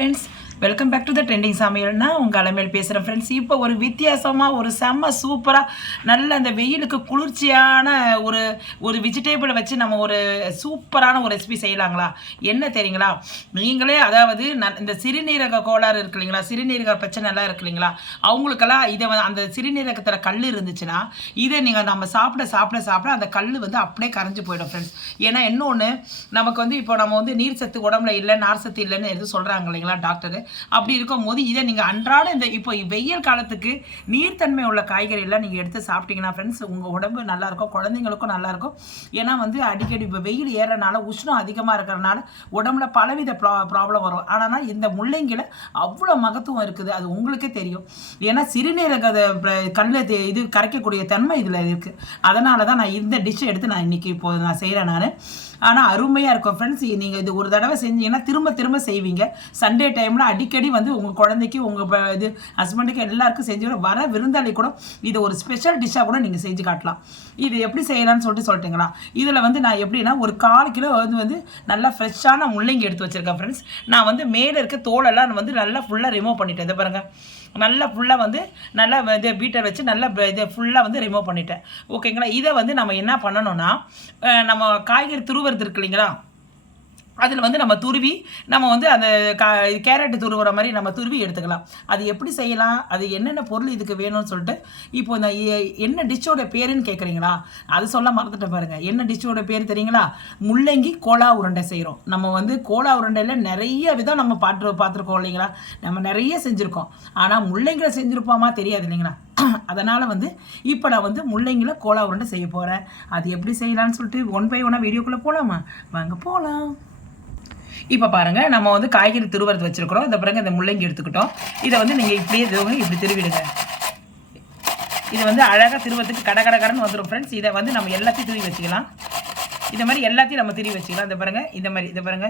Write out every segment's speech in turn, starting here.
Friends welcome back to the trending சமையல்னா உங்கள் அலமேல் பேசுகிறேன் friends இப்போ ஒரு வித்தியாசமாக ஒரு செம்ம சூப்பராக நல்ல அந்த வெயிலுக்கு குளிர்ச்சியான ஒரு ஒரு வெஜிடேபிளை வச்சு நம்ம ஒரு சூப்பரான ஒரு ரெசிபி செய்யலாங்களா? என்ன தெரியுங்களா? நீங்களே அதாவது ந- இந்த சிறுநீரக கோளாறு இருக்கு இல்லைங்களா? சிறுநீரக பிரச்சனை எல்லாம் இருக்கு இல்லைங்களா? அவங்களுக்கெல்லாம் இதை அந்த சிறுநீரகத்தில் கல் இருந்துச்சுன்னா இதை நீங்கள் நம்ம சாப்பிட சாப்பிட சாப்பிட அந்த கல் வந்து அப்படியே கரைஞ்சு போயிடும் ஃப்ரெண்ட்ஸ் ஏன்னா இன்னொன்று நமக்கு வந்து இப்போ நம்ம வந்து நீர் சத்து உடம்புல இல்லை நார் சத்து இல்லைன்னு எதுவும் சொல்கிறாங்க இல்லைங்களா டாக்டர்? அப்படி இருக்கும்போது இதை நீங்கள் அன்றாட இந்த இப்போ வெயில் காலத்துக்கு நீர்த்தன்மை உள்ள காய்கறி எல்லாம் நீங்கள் எடுத்து சாப்பிட்டீங்கன்னா ஃப்ரெண்ட்ஸ் உங்கள் உடம்பு நல்லாயிருக்கும் குழந்தைங்களுக்கும் நல்லாயிருக்கும் ஏன்னா வந்து அடிக்கடி இப்போ வெயில் ஏறனால உஷ்ணம் அதிகமாக இருக்கிறனால உடம்புல பலவித ப்ரா ப்ராப்ளம் வரும். ஆனால் இந்த முள்ளங்கியில் அவ்வளோ மகத்துவம் இருக்குது அது உங்களுக்கே தெரியும். ஏன்னா சிறுநீரக கண்ணில் இது கரைக்கக்கூடிய தன்மை இதில் இருக்குது அதனால தான் நான் இந்த டிஷ்ஷை எடுத்து நான் இன்றைக்கி இப்போ நான் செய்கிறேன் நான். ஆனால் அருமையாக இருக்கும் ஃப்ரெண்ட்ஸ் நீங்கள் இது ஒரு தடவை செஞ்சீங்கன்னா திரும்ப திரும்ப செய்வீங்க. சண்டே டைமில் அடிக்கடி வந்து உங்கள் குழந்தைக்கு உங்கள் இது ஹஸ்பண்டுக்கு எல்லாருக்கும் செஞ்சு வர விருந்தாளி கூட இது ஒரு ஸ்பெஷல் டிஷ்ஷாக கூட நீங்கள் செஞ்சு காட்டலாம். இது எப்படி செய்யலாம்னு சொல்லிட்டு சொல்லிட்டுங்களா? இதில் வந்து நான் எப்படின்னா ஒரு கால் கிலோ வந்து வந்து நல்லா ஃப்ரெஷ்ஷான முள்ளங்கி எடுத்து வச்சுருக்கேன் ஃப்ரெண்ட்ஸ் நான் வந்து மேலே இருக்க தோலெல்லாம் வந்து நல்லா ஃபுல்லாக ரிமூவ் பண்ணிட்டேன். இதை பாருங்கள் நல்லா ஃபுல்லாக வந்து நல்லா இது பீட்டர் வச்சு நல்லா இதை ஃபுல்லாக வந்து ரிமூவ் பண்ணிட்டேன். ஓகேங்களா இதை வந்து நம்ம என்ன பண்ணணும்னா நம்ம காய்கறி துருவுறது இருக்கு இல்லைங்களா? அதில் வந்து நம்ம துருவி நம்ம வந்து அந்த கா கேரட் துருவுற மாதிரி நம்ம துருவி எடுத்துக்கலாம். அது எப்படி செய்யலாம்? அது என்னென்ன பொருள் இதுக்கு வேணும்னு சொல்லிட்டு இப்போ இந்த என்ன டிஷ்ஷோட பேருன்னு கேட்குறீங்களா அது சொல்ல மறந்துட்டு பாருங்க. என்ன டிஷ்ஷோட பேர் தெரியுங்களா? முள்ளங்கி கோலா உருண்டை செய்கிறோம் நம்ம வந்து கோலா உருண்டையில் நிறைய விதம் நம்ம பாட்டு பார்த்துருக்கோம் இல்லைங்களா? நம்ம நிறைய செஞ்சுருக்கோம். ஆனால் முள்ளங்கியில் செஞ்சுருப்போமா தெரியாது இல்லைங்களா? அதனால் வந்து இப்போ நான் வந்து முள்ளங்கியில் கோலா உருண்டை செய்ய போகிறேன் அது எப்படி செய்யலாம்னு சொல்லிட்டு ஒன் பை ஒன்னாக வீடியோக்குள்ளே போகலாமா வாங்க போகலாம் இப்போ பாருங்க நம்ம வந்து காய்கறி திருவரத்து வச்சிருக்கிறோம். இந்த பிறகு இந்த முள்ளங்கி எடுத்துக்கிட்டோம். இதை வந்து நீங்கள் இப்படியே திருவங்க இப்படி திருவிடுங்க. இது வந்து அழகாக திருவத்துக்கு கட கட கடன்னு வந்துடும் ஃப்ரெண்ட்ஸ் இதை வந்து நம்ம எல்லாத்தையும் திருவி வச்சுக்கலாம். இந்த மாதிரி எல்லாத்தையும் நம்ம திருவி வச்சுக்கலாம். இந்த பாருங்க இந்த மாதிரி இந்த பாருங்க.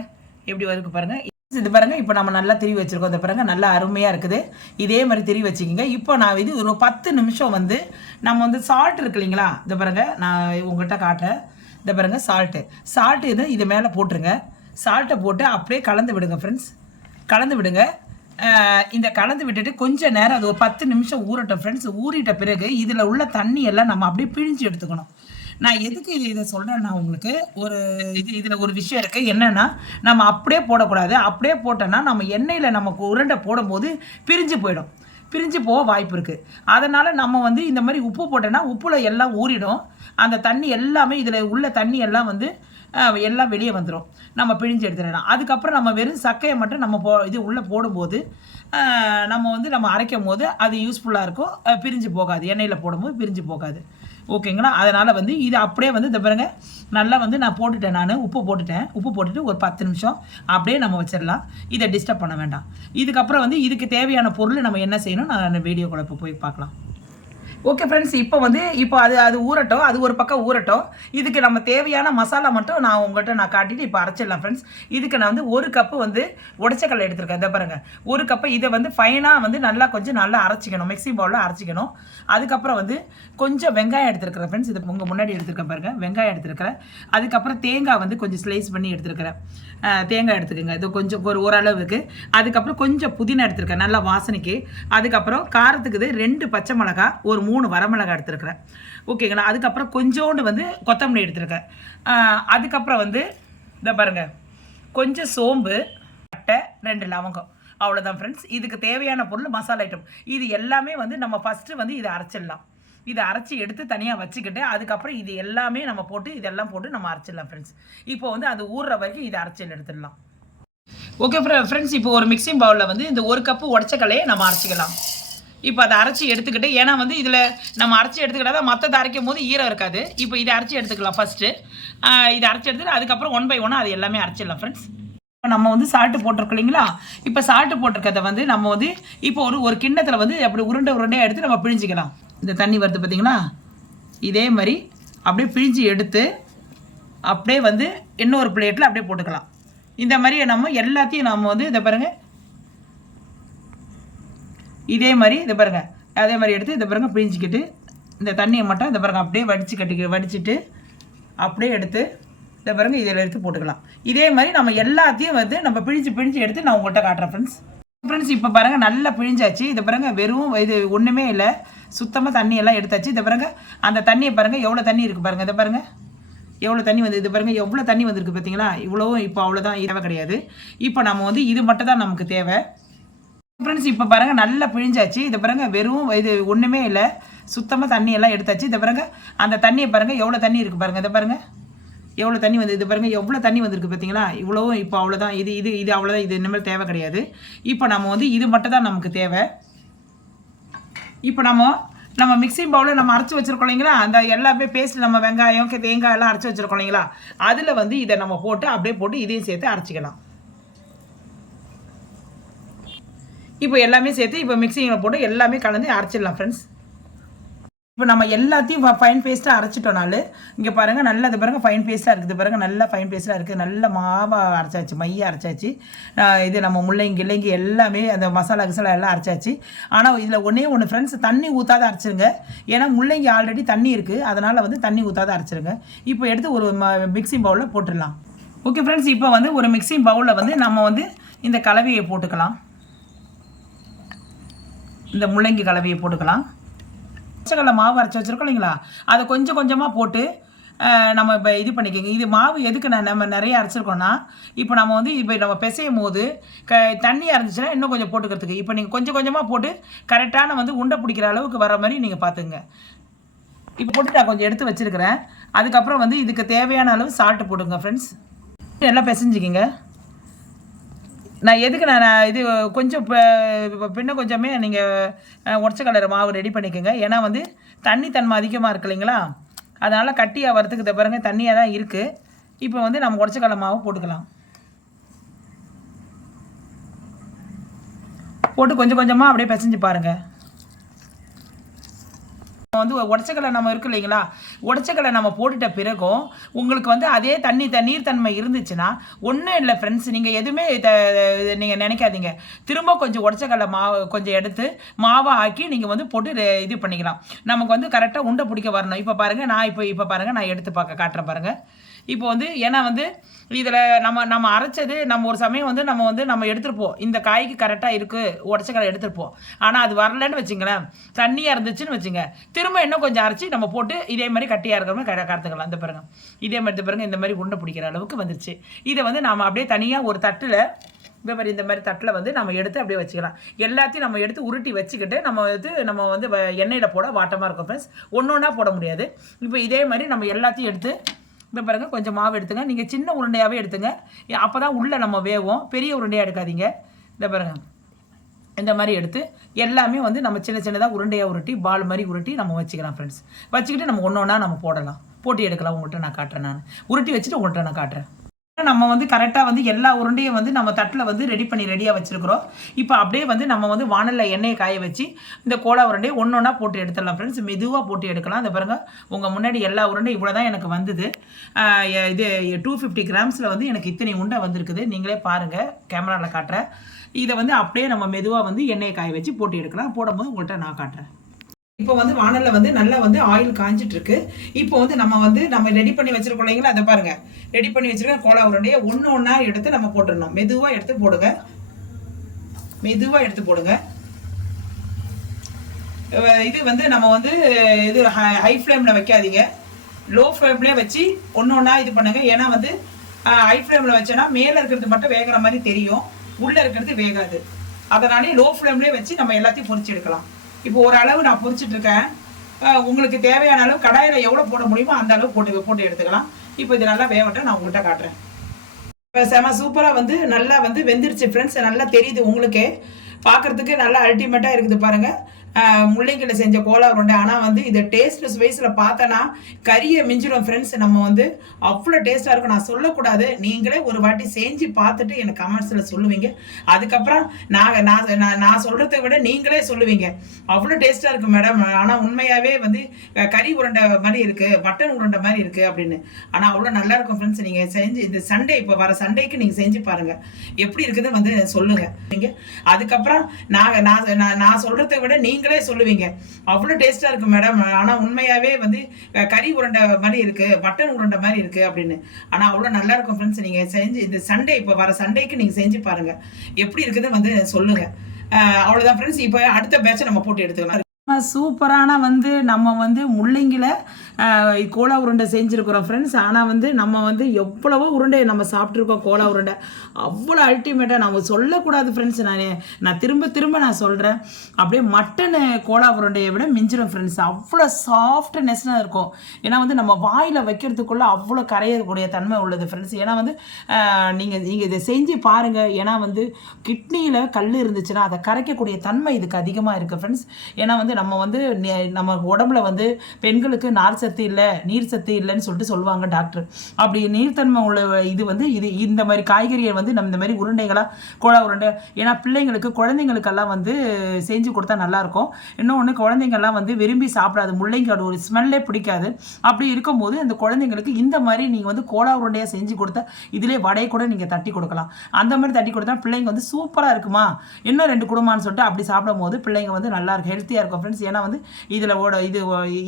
எப்படி வருது பாருங்க. இது பாருங்க இப்போ நம்ம நல்லா திருவி வச்சிருக்கோம். இந்த பாருங்க நல்லா அருமையாக இருக்குது. இதே மாதிரி திருவி வச்சுக்கோங்க. இப்போ நான் இது ஒரு பத்து நிமிஷம் வந்து நம்ம வந்து சால்ட் இருக்கு இல்லைங்களா? இந்த பாருங்க நான் உங்கள்கிட்ட காட்டுறேன். இந்த பாருங்க சால்ட்டு சால்ட்டு இது இது மேலே போட்டுருங்க. சால்ட்டை போட்டு அப்படியே கலந்து விடுங்க ஃப்ரெண்ட்ஸ் கலந்து விடுங்க. இந்த கலந்து விட்டுட்டு கொஞ்ச நேரம் அது ஒரு பத்து நிமிஷம் ஊறட்டும் ஃப்ரெண்ட்ஸ் ஊறிட்ட பிறகு இதில் உள்ள தண்ணி எல்லாம் நம்ம அப்படியே பிழிஞ்சு எடுத்துக்கணும். நான் எதுக்கு இது இதை சொல்கிறேன்னா உங்களுக்கு ஒரு இது இதில் ஒரு விஷயம் இருக்குது என்னென்னா நம்ம அப்படியே போடக்கூடாது. அப்படியே போட்டோன்னா நம்ம எண்ணெயில் நமக்கு உருண்டை போடும்போது பிரிஞ்சு போயிடும். பிரிஞ்சு போக வாய்ப்பு இருக்குது அதனால் நம்ம வந்து இந்த மாதிரி உப்பு போட்டோன்னா உப்புல எல்லாம் ஊறிடும். அந்த தண்ணி எல்லாமே இதில் உள்ள தண்ணி எல்லாம் வந்து எல்லாம் வெளியே வந்துடும் நம்ம பிழிஞ்சு எடுத்துடலாம். அதுக்கப்புறம் நம்ம வெறும் சக்கையை மட்டும் நம்ம போ இது உள்ளே போடும்போது நம்ம வந்து நம்ம அரைக்கும் போது அது யூஸ்ஃபுல்லாக இருக்கும். பிரிஞ்சு போகாது. எண்ணெயில் போடும்போது பிரிஞ்சு போகாது. ஓகேங்களா அதனால் வந்து இது அப்படியே வந்து இந்த பாருங்க நல்லா வந்து நான் போட்டுட்டேன் நான். உப்பு போட்டுட்டேன். உப்பு போட்டுட்டு ஒரு பத்து நிமிஷம் அப்படியே நம்ம வச்சிடலாம். இதை டிஸ்டர்ப் பண்ண வேண்டாம். இதுக்கப்புறம் வந்து இதுக்கு தேவையான பொருள் நம்ம என்ன செய்யணும்? நான் வீடியோக்குள்ள குழப்ப போய் பார்க்கலாம். ஓகே ஃப்ரெண்ட்ஸ் இப்போ வந்து இப்போ அது அது ஊறட்டும் அது ஒரு பக்கம் ஊறட்டும். இதுக்கு நம்ம தேவையான மசாலா மட்டும் நான் உங்கள்கிட்ட நான் காட்டிட்டு இப்போ அரைச்சிடலாம் ஃப்ரெண்ட்ஸ் இதுக்கு நான் வந்து ஒரு கப்பு வந்து உடச்சக்கடலை எடுத்திருக்கேன். இதை பாருங்கள் ஒரு கப்பு இதை வந்து ஃபைனாக வந்து நல்லா கொஞ்சம் நல்லா அரைச்சிக்கணும். மிக்ஸி பவுலில் அரைச்சிக்கணும். அதுக்கப்புறம் வந்து கொஞ்சம் வெங்காயம் எடுத்துருக்கிறேன் ஃப்ரெண்ட்ஸ் இது உங்கள் முன்னாடி எடுத்துருக்கேன் பாருங்க. வெங்காயம் எடுத்துருக்கிறேன். அதுக்கப்புறம் தேங்காய் வந்து கொஞ்சம் ஸ்லைஸ் பண்ணி எடுத்துருக்கிறேன். தேங்காய் எடுத்துக்கோங்க. இது கொஞ்சம் ஒரு ஓரளவுக்கு. அதுக்கப்புறம் கொஞ்சம் புதினா எடுத்துருக்கேன். நல்லா வாசனைக்கு. அதுக்கப்புறம் காரத்துக்கு இது ரெண்டு பச்சை மிளகா ஒரு மூணு வரமிளகாய் எடுத்துருக்கிறேன். ஓகேங்களா? அதுக்கப்புறம் கொஞ்சோண்டு வந்து கொத்தமல்லி எடுத்துருக்கேன். அதுக்கப்புறம் வந்து இந்த பாருங்கள் கொஞ்சம் சோம்பு பட்டை ரெண்டு லவங்கம். அவ்வளோதான் ஃப்ரெண்ட்ஸ் இதுக்கு தேவையான பொருள் மசாலா ஐட்டம் இது எல்லாமே வந்து நம்ம ஃபஸ்ட்டு வந்து இதை அரைச்சிடலாம். இதை அரைச்சி எடுத்து தனியாக வச்சுக்கிட்டு அதுக்கப்புறம் இது எல்லாமே நம்ம போட்டு இதெல்லாம் போட்டு நம்ம அரைச்சிடலாம் ஃப்ரெண்ட்ஸ் இப்போ வந்து அது ஊறுற வரைக்கும் இதை அரைச்சல் எடுத்துடலாம். ஓகே ஃப்ரெண்ட்ஸ் இப்போ ஒரு மிக்சிங் பவுலில் வந்து இந்த ஒரு கப்பு உடச்சக்கலையை நம்ம அரைச்சிக்கலாம். இப்போ அதை அரைச்சி எடுத்துக்கிட்டு ஏன்னா வந்து இதில் நம்ம அரைச்சி எடுத்துக்கிட்டா தான் மற்றதை அரைக்கும் போது ஈரம் இருக்காது. இப்போ இதை அரைச்சி எடுத்துக்கலாம் ஃபஸ்ட்டு இதை அரைச்சி எடுத்துட்டு அதுக்கப்புறம் ஒன் பை ஒன்னாக அது எல்லாமே அரைச்சிடலாம் ஃப்ரெண்ட்ஸ் இப்போ நம்ம வந்து சால்ட்டு போட்டிருக்கோம் இல்லைங்களா? இப்போ சால்ட்டு போட்டிருக்கிறத வந்து நம்ம வந்து இப்போ ஒரு ஒரு கிண்ணத்தில் வந்து அப்படி உருண்டை உருண்டையாக எடுத்து நம்ம பிழிஞ்சிக்கலாம். இந்த தண்ணி வருது பார்த்தீங்களா இதே மாதிரி அப்படியே பிழிஞ்சு எடுத்து அப்படியே வந்து இன்னொரு பிளேட்டில் அப்படியே போட்டுக்கலாம். இந்த மாதிரி நம்ம எல்லாத்தையும் நம்ம வந்து இதை பாருங்கள் இதே மாதிரி இதை பாருங்கள் அதே மாதிரி எடுத்து இதை பாருங்க பிழிஞ்சிக்கிட்டு இந்த தண்ணியை மட்டும் இதை பாருங்கள் அப்படியே வடித்து கட்டி வடிச்சிட்டு அப்படியே எடுத்து இதை பாருங்க இதில் எடுத்து போட்டுக்கலாம். இதே மாதிரி நம்ம எல்லாத்தையும் வந்து நம்ம பிழிஞ்சு பிழிஞ்சு எடுத்து நான் உங்கள்கிட்ட காட்டுறேன் ஃப்ரெண்ட்ஸ் ஃப்ரெண்ட்ஸ் இப்போ பாருங்கள் நல்லா பிழிஞ்சாச்சு. இதை பாருங்கள் வெறும் இது ஒன்றுமே இல்லை. சுத்தமாக தண்ணியெல்லாம் எடுத்தாச்சு. இதை பாருங்கள் அந்த தண்ணியை பாருங்கள் எவ்வளோ தண்ணி இருக்குது பாருங்க இதை பாருங்கள் எவ்வளோ தண்ணி வந்து இது பாருங்கள் எவ்வளோ தண்ணி வந்திருக்கு பார்த்தீங்களா? இவ்வளோவும் இப்போ அவ்வளோதான் தேவை கிடையாது. இப்போ நம்ம வந்து இது மட்டும் தான் நமக்கு தேவை. ஃப்ரெண்ட்ஸ் இப்போ பாருங்கள் நல்லா பிழிஞ்சாச்சு. இதை பாருங்க வெறும் இது ஒன்றுமே இல்லை. சுத்தமாக தண்ணி எல்லாம் எடுத்தாச்சு. இதை பாருங்க அந்த தண்ணியை பாருங்கள் எவ்வளோ தண்ணி இருக்குது பாருங்க இதை பாருங்கள் எவ்வளோ தண்ணி வந்து இது பாருங்கள் எவ்வளோ தண்ணி வந்திருக்கு பார்த்தீங்களா இவ்வளோவும் இப்போ அவ்வளோதான். இது இது இது அவ்வளோதான். இது இனிமேல் தேவை கிடையாது. இப்போ நம்ம வந்து இது மட்டும் தான் நமக்கு தேவை. இப்போ நம்ம நம்ம மிக்சி பவுலில் நம்ம அரைச்சி வச்சிருக்கோம் இல்லைங்களா? அந்த எல்லாமே பேஸ்ட் நம்ம வெங்காயம் தேங்காய் எல்லாம் அரைச்சி வச்சிருக்கோம் இல்லைங்களா? அதில் வந்து இதை நம்ம போட்டு அப்படியே போட்டு இதையும் சேர்த்து அரைச்சிக்கலாம். இப்போ எல்லாமே சேர்த்து இப்போ மிக்சிங்கில் போட்டு எல்லாமே கலந்து அரைச்சிடலாம் ஃப்ரெண்ட்ஸ் இப்போ நம்ம எல்லாத்தையும் ஃபைன் பேஸ்ட்டாக அரைச்சிட்டோனாலும் இங்கே பாருங்கள் நல்லா இது பாருங்கள் ஃபைன் பேஸ்ட்டாக இருக்குது. பாருங்கள் நல்லா ஃபைன் பேஸ்ட்டாக இருக்குது. நல்ல மாவாக அரைச்சாச்சு மைய அரைச்சாச்சு. இது நம்ம முள்ளங்கி கிள்ளங்கி எல்லாமே அந்த மசாலா கிசாலா எல்லாம் அரைச்சாச்சு. ஆனால் இதில் ஒன்றே ஒன்று ஃப்ரெண்ட்ஸ் தண்ணி ஊற்றாத அரைச்சிருங்க. ஏன்னா முள்ளங்கி ஆல்ரெடி தண்ணி இருக்குது அதனால் வந்து தண்ணி ஊற்றாத அரைச்சிருங்க. இப்போ எடுத்து ஒரு மிக்சிங் பவுலில் போட்டுடலாம். ஓகே ஃப்ரெண்ட்ஸ் இப்போ வந்து ஒரு மிக்சிங் பவுலில் வந்து நம்ம வந்து இந்த கலவையை போட்டுக்கலாம். இந்த முள்ளங்கி கலவையை போட்டுக்கலாம். பச்சைக்கடலை மாவு அரைச்சி வச்சுருக்கோம் இல்லைங்களா? அதை கொஞ்சம் கொஞ்சமாக போட்டு நம்ம இப்போ இது பண்ணிக்கோங்க. இது மாவு எதுக்கு நான் நம்ம நிறைய அரைச்சிருக்கோன்னா இப்போ நம்ம வந்து இப்போ நம்ம பிசையும் போது க தண்ணி அரைஞ்சிச்சுன்னா இன்னும் கொஞ்சம் போட்டுக்கிறதுக்கு. இப்போ நீங்கள் கொஞ்சம் கொஞ்சமாக போட்டு கரெக்டான வந்து உண்டை பிடிக்கிற அளவுக்கு வர மாதிரி நீங்கள் பார்த்துங்க இப்போ போட்டு நான் கொஞ்சம் எடுத்து வச்சுருக்கிறேன். அதுக்கப்புறம் வந்து இதுக்கு தேவையான அளவு சால்ட்டு போட்டுங்க ஃப்ரெண்ட்ஸ் எல்லாம் பிசைஞ்சிக்கிங்க. நான் எதுக்கு நான் இது கொஞ்சம் பின்ன கொஞ்சமே நீங்கள் உடச்ச கலர் மாவு ரெடி பண்ணிக்கோங்க. ஏன்னா வந்து தண்ணி தன்மை அதிகமாக இருக்கு இல்லைங்களா? அதனால் கட்டியாக வரத்துக்கு இதை பாருங்க தண்ணியாக தான் இருக்குது இப்போ வந்து நம்ம உடச்ச கடலை மாவு போட்டுக்கலாம். போட்டு கொஞ்சம் கொஞ்சமாக அப்படியே பிசைஞ்சு பாருங்கள் வந்து உடச்சக்கலை நம்ம இருக்கு இல்லைங்களா? உடச்சக்கலை நம்ம போட்டுட்ட பிறகும் உங்களுக்கு வந்து அதே தண்ணி த தன்மை இருந்துச்சுன்னா ஒன்றும் இல்லை ஃப்ரெண்ட்ஸ் நீங்கள் எதுவுமே நீங்கள் நினைக்காதீங்க. திரும்ப கொஞ்சம் உடச்சக்கடலை மாவு கொஞ்சம் எடுத்து மாவை ஆக்கி நீங்கள் வந்து போட்டு இது பண்ணிக்கலாம். நமக்கு வந்து கரெக்டாக உண்டை பிடிக்க வரணும். இப்போ பாருங்கள் நான் இப்போ இப்போ பாருங்கள் நான் எடுத்து பார்க்க காட்டுறேன் பாருங்கள் இப்போ வந்து ஏன்னா வந்து இதில் நம்ம நம்ம அரைச்சது நம்ம ஒரு சமயம் வந்து நம்ம வந்து நம்ம எடுத்துருப்போம். இந்த காய்க்கு கரெக்டாக இருக்குது உடச்சக்கடலை எடுத்துருப்போம். ஆனால் அது வரலன்னு வச்சுங்களேன். தண்ணியாக இருந்துச்சுன்னு வச்சுங்க. திரும்ப இன்னும் கொஞ்சம் அரைச்சி நம்ம போட்டு இதே மாதிரி கட்டியாக இருக்கிற மாதிரி கடை கறத்துக்கலாம் இந்த பாருங்க. இதே மாதிரி இந்த பாருங்க இந்த மாதிரி உருண்டை பிடிக்கிற அளவுக்கு வந்துருச்சு. இதை வந்து நாம் அப்படியே தனியாக ஒரு தட்டில் இந்த மாதிரி இந்த மாதிரி தட்டில் வந்து நம்ம எடுத்து அப்படியே வச்சுக்கலாம். எல்லாத்தையும் நம்ம எடுத்து உருட்டி வச்சுக்கிட்டு நம்ம வந்து நம்ம வந்து வ- எண்ணெயில் போட வாட்டமாக இருக்கும் ஃப்ரெண்ட்ஸ் ஒன்று ஒன்றா போட முடியாது. இப்போ இதே மாதிரி நம்ம எல்லாத்தையும் எடுத்து இப்போ பாருங்கள் கொஞ்சம் மாவு எடுத்துங்க. நீங்கள் சின்ன உருண்டையாகவே எடுத்துங்க. அப்போ தான் உள்ளே நம்ம வேவோம் பெரிய உருண்டையாக எடுக்காதீங்க. இந்த பாருங்கள் இந்த மாதிரி எடுத்து எல்லாமே வந்து நம்ம சின்ன சின்னதாக உருண்டையாக உருட்டி பால் மாதிரி உருட்டி நம்ம வச்சுக்கலாம் ஃப்ரெண்ட்ஸ் வச்சுக்கிட்டு நம்ம ஒன்று ஒன்றா நம்ம போடலாம். போட்டி எடுக்கலாம். உங்கள்கிட்ட நான் காட்டுறேன் நான். உருட்டி வச்சுட்டு உங்கள்கிட்ட நான் காட்டுறேன். நம்ம வந்து கரெக்டாக வந்து எல்லா உருண்டையும் வந்து நம்ம தட்டில் வந்து ரெடி பண்ணி ரெடியாக வச்சுருக்கிறோம். இப்போ அப்படியே வந்து நம்ம வந்து வானலில் எண்ணெயை காய வச்சு இந்த கோலா உருண்டையை ஒன்று ஒன்றா போட்டு எடுத்துடலாம் ஃப்ரெண்ட்ஸ் மெதுவாக போட்டு எடுக்கலாம். இந்த பாருங்க உங்கள் முன்னாடி எல்லா உருண்டையும் இவ்வளோ தான் எனக்கு வந்தது. இது டூ ஃபிஃப்டி கிராம்ஸில் வந்து எனக்கு இத்தனை உண்டை வந்திருக்குது. நீங்களே பாருங்கள் கேமராவில் காட்டுறேன். இதை வந்து அப்படியே நம்ம மெதுவாக வந்து எண்ணெயை காய வச்சு போட்டு எடுக்கலாம். போடும்போது உங்கள்கிட்ட நான் காட்டுறேன். இப்போ வந்து வானல்ல வந்து நல்லா வந்து ஆயில் காஞ்சிட்டு இருக்கு இப்போ வந்து நம்ம வந்து நம்ம ரெடி பண்ணி வச்சிருக்கோம் இல்லைங்களா அதை பாருங்க. ரெடி பண்ணி வச்சிருக்க கோலா உருண்டையை ஒன்று ஒன்றா எடுத்து நம்ம போட்டுடணும். மெதுவாக எடுத்து போடுங்க. மெதுவாக எடுத்து போடுங்க. இது வந்து நம்ம வந்து இது ஹை ஃப்ளேமில் வைக்காதீங்க. லோ ஃப்ளேம்லேயே வச்சு ஒன்று ஒன்றா இது பண்ணுங்க. ஏன்னா வந்து ஹை ஃப்ளேமில் வச்சோன்னா மேலே இருக்கிறது மட்டும் வேகிற மாதிரி தெரியும். உள்ளே இருக்கிறது வேகாது. அதனாலே லோ ஃப்ளேம்லேயே வச்சு நம்ம எல்லாத்தையும் பொறிச்சு எடுக்கலாம். இப்போ ஒரு அளவு நான் பொறிச்சிட்டு இருக்கேன் உங்களுக்கு தேவையான அளவு கடாயில் எவ்வளோ போட முடியுமோ அந்த அளவு போட்டு போட்டு எடுத்துக்கலாம். இப்போ இது நல்லா வேகட்டும் நான் உங்கள்கிட்ட காட்டுறேன். இப்போ செம சூப்பராக வந்து நல்லா வந்து வெந்துருச்சு ஃப்ரெண்ட்ஸ் நல்லா தெரியுது உங்களுக்கே. பார்க்குறதுக்கு நல்லா அல்டிமேட்டாக இருக்குது பாருங்கள் முள்ளைங்களை செஞ்ச கோலா உருண்டை. ஆனால் வந்து இது டேஸ்ட் வைஸில் பார்த்தோன்னா கறியை மிஞ்சிடும் ஃப்ரெண்ட்ஸ் நம்ம வந்து அவ்வளோ டேஸ்ட்டாக இருக்கும். நான் சொல்லக்கூடாது. நீங்களே ஒரு வாட்டி செஞ்சு பார்த்துட்டு எனக்கு கமெண்ட்ஸில் சொல்லுவீங்க. அதுக்கப்புறம் நான் நான் நான் நான் சொல்கிறத விட நீங்களே சொல்லுவீங்க. அவ்வளோ டேஸ்ட்டாக இருக்கும் மேடம் ஆனால் உண்மையாகவே வந்து கறி உருண்டை மாதிரி இருக்குது மட்டன் உருண்டை மாதிரி இருக்குது அப்படின்னு. ஆனால் அவ்வளோ நல்லா இருக்கும் ஃப்ரெண்ட்ஸ் நீங்கள் செஞ்சு இந்த சண்டே இப்போ வர சண்டேக்கு நீங்கள் செஞ்சு பாருங்கள் எப்படி இருக்குதுன்னு வந்து சொல்லுங்கள் நீங்கள் அதுக்கப்புறம் நாங்கள் நான் நான் நான் சொல்கிறத விட நீங்கள் நீங்களே சொல்லுவீங்க. அவ்வளோ டேஸ்ட்டாக இருக்கும் மேடம் ஆனால் உண்மையாகவே வந்து கறி உருண்டை மாதிரி இருக்கு மட்டன் உருண்டை மாதிரி இருக்கு அப்படின்னு. ஆனால் அவ்வளோ நல்லா இருக்கும் ஃப்ரெண்ட்ஸ் நீங்கள் செஞ்சு இந்த சண்டே இப்போ வர சண்டேக்கு நீங்கள் செஞ்சு பாருங்க. எப்படி இருக்குதுன்னு வந்து சொல்லுங்க. அவ்வளோதான் ஃப்ரெண்ட்ஸ் இப்போ அடுத்த பேட்சை நம்ம போட்டு எடுத்துக்கலாம். சூப்பரான வந்து நம்ம வந்து முள்ளங்கில கோலா உருண்டை செஞ்சுருக்குறோம் ஃப்ரெண்ட்ஸ் ஆனால் வந்து நம்ம வந்து எவ்வளவோ உருண்டையை நம்ம சாப்பிட்ருக்கோம் கோலா உருண்டை. அவ்வளோ அல்டிமேட்டாக நம்ம சொல்லக்கூடாது ஃப்ரெண்ட்ஸ் நான் நான் திரும்ப திரும்ப நான் சொல்கிறேன் அப்படியே மட்டனு கோலா உருண்டையை விட மிஞ்சிடும் ஃப்ரெண்ட்ஸ் அவ்வளோ சாஃப்ட்னஸ்னாக இருக்கும். ஏன்னா வந்து நம்ம வாயில் வைக்கிறதுக்குள்ளே அவ்வளோ கரையக்கூடிய தன்மை உள்ளது ஃப்ரெண்ட்ஸ் ஏன்னா வந்து நீங்கள் நீங்கள் இதை செஞ்சு பாருங்கள் ஏன்னா வந்து கிட்னியில் கல் இருந்துச்சுன்னா அதை கரைக்கக்கூடிய தன்மை இதுக்கு அதிகமாக இருக்குது ஃப்ரெண்ட்ஸ் ஏன்னா வந்து நம்ம வந்து நம்ம உடம்புல வந்து பெண்களுக்கு நார் சத்து இல்லை நீர் சத்து இல்லைன்னு சொல்லிட்டு சொல்லுவாங்க டாக்டர். அப்படி நீர்த்தன்மை உள்ள இது வந்து இது இந்த மாதிரி காய்கறியை வந்து நம்ம இந்த மாதிரி உருண்டைகளாக கோலா உருண்டை ஏன்னா பிள்ளைங்களுக்கு குழந்தைங்களுக்கெல்லாம் வந்து செஞ்சு கொடுத்தா நல்லாயிருக்கும். இன்னொன்று குழந்தைங்கள்லாம் வந்து விரும்பி சாப்பிடாது. முள்ளங்கியோட ஒரு ஸ்மெல்லே பிடிக்காது. அப்படி இருக்கும்போது அந்த குழந்தைங்களுக்கு இந்த மாதிரி நீங்கள் வந்து கோலா உருண்டையாக செஞ்சு கொடுத்தா இதிலே வடையை கூட நீங்கள் தட்டி கொடுக்கலாம். அந்த மாதிரி தட்டி கொடுத்தா பிள்ளைங்க வந்து சூப்பராக இருக்குமா? இன்னும் ரெண்டு குடும்பம்னு சொல்லிட்டு அப்படி சாப்பிடும் போது பிள்ளைங்க வந்து நல்லா இருக்கும் ஹெல்த்தியாக இருக்கும். ஃப்ரெண்ட்ஸ் ஏன்னா வந்து இதில் ஓட இது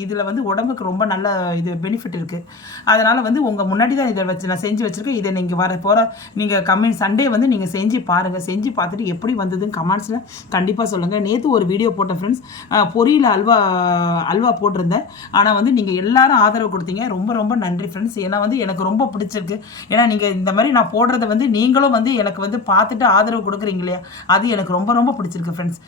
இதில் வந்து உடம்புக்கு ரொம்ப நல்ல இது பெனிஃபிட் இருக்குது அதனால் வந்து உங்கள் முன்னாடி தான் இதை வச்சு நான் செஞ்சு வச்சுருக்கேன். இதை நீங்கள் வர போகிற நீங்கள் கம்மிங் சண்டே வந்து நீங்கள் செஞ்சு பாருங்கள் செஞ்சு பார்த்துட்டு எப்படி வந்ததுன்னு கமெண்ட்ஸில் கண்டிப்பாக சொல்லுங்கள் நேற்று ஒரு வீடியோ போட்டேன் ஃப்ரெண்ட்ஸ் பொரியல் அல்வா அல்வா போட்டிருந்தேன். ஆனால் வந்து நீங்கள் எல்லாரும் ஆதரவு கொடுத்தீங்க. ரொம்ப ரொம்ப நன்றி ஃப்ரெண்ட்ஸ் ஏன்னா வந்து எனக்கு ரொம்ப பிடிச்சிருக்கு. ஏன்னா நீங்கள் இந்த மாதிரி நான் போடுறத வந்து நீங்களும் வந்து எனக்கு வந்து பார்த்துட்டு ஆதரவு கொடுக்குறீங்க இல்லையா? அது எனக்கு ரொம்ப ரொம்ப பிடிச்சிருக்கு ஃப்ரெண்ட்ஸ்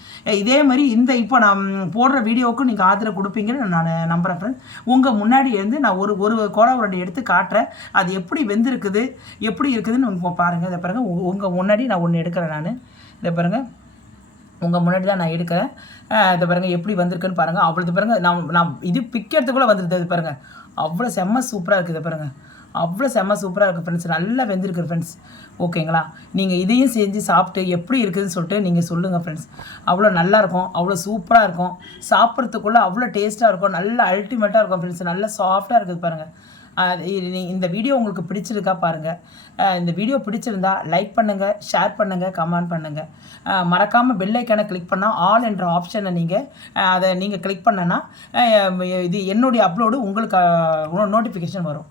இதே மாதிரி இந்த இப்போ நான் போடுற வீடியோவுக்கும் நீங்கள் ஆதரவு கொடுப்பீங்கன்னு நான் நம்புகிறேன் ஃப்ரெண்ட்ஸ் உங்கள் முன்னாடி இருந்து நான் ஒரு ஒரு கோலா உருண்டை எடுத்து காட்டுறேன். அது எப்படி வெந்திருக்குது எப்படி இருக்குதுன்னு உங்கள் பாருங்கள் இதை பாருங்கள் உங்கள் முன்னாடி நான் ஒன்று எடுக்கிறேன் நான். இதை பாருங்கள் உங்கள் முன்னாடி தான் நான் எடுக்கிறேன். இதை பாருங்கள் எப்படி வந்திருக்குன்னு பாருங்கள் அவ்வளோ பாருங்கள் நான் நான் இது பிக்கிறதுக்குள்ளே வந்துருது இது பாருங்கள் அவ்வளோ செம்ம சூப்பராக இருக்குது இதை பாருங்கள் அவ்வளோ செம்ம சூப்பராக இருக்குது ஃப்ரெண்ட்ஸ் நல்லா வெந்திருக்கு ஃப்ரெண்ட்ஸ் ஓகேங்களா? நீங்கள் இதையும் செஞ்சு சாப்பிட்டு எப்படி இருக்குதுன்னு சொல்லிட்டு நீங்கள் சொல்லுங்கள் ஃப்ரெண்ட்ஸ் அவ்வளோ நல்லாயிருக்கும் அவ்வளோ சூப்பராக இருக்கும். சாப்பிட்றதுக்குள்ளே அவ்வளோ டேஸ்ட்டாக இருக்கும். நல்லா அல்டிமேட்டாக இருக்கும் ஃப்ரெண்ட்ஸ் நல்லா சாஃப்டாக இருக்குது பாருங்கள் இந்த வீடியோ உங்களுக்கு பிடிச்சிருக்கா பாருங்கள் இந்த வீடியோ பிடிச்சிருந்தா லைக் பண்ணுங்கள் ஷேர் பண்ணுங்கள் கமெண்ட் பண்ணுங்கள் மறக்காமல் பெல் கிளிக் பண்ணால் ஆல் என்ற ஆப்ஷனை நீங்கள் அதை நீங்கள் கிளிக் பண்ணனா இது என்னுடைய அப்லோடு உங்களுக்கு நோட்டிஃபிகேஷன் வரும்.